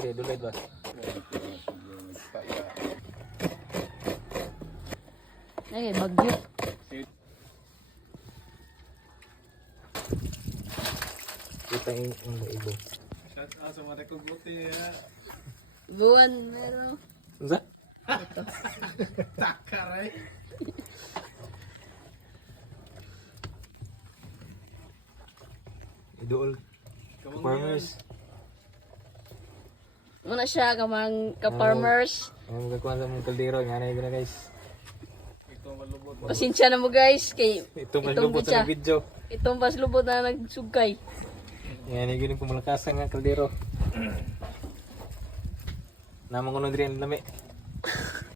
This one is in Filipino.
Dire, dulay ba? Ay, bagyo. Kita yung ibo. Shout out sa mga kubuti ya. Buwan, meron. Unsa? Takaray. Idol. Farmers. Muna siya kamang ka-farmers. Ang magkakuha sa mga kaldero. Nga na yun na guys. Ito malubot. Pasensya na mo guys. Kay Ito malubot siya. sa video. Itong paslubot na nagsugkay. Nga na yun yung pumalakasan nga kaldero. Namang ko na rin ang lami.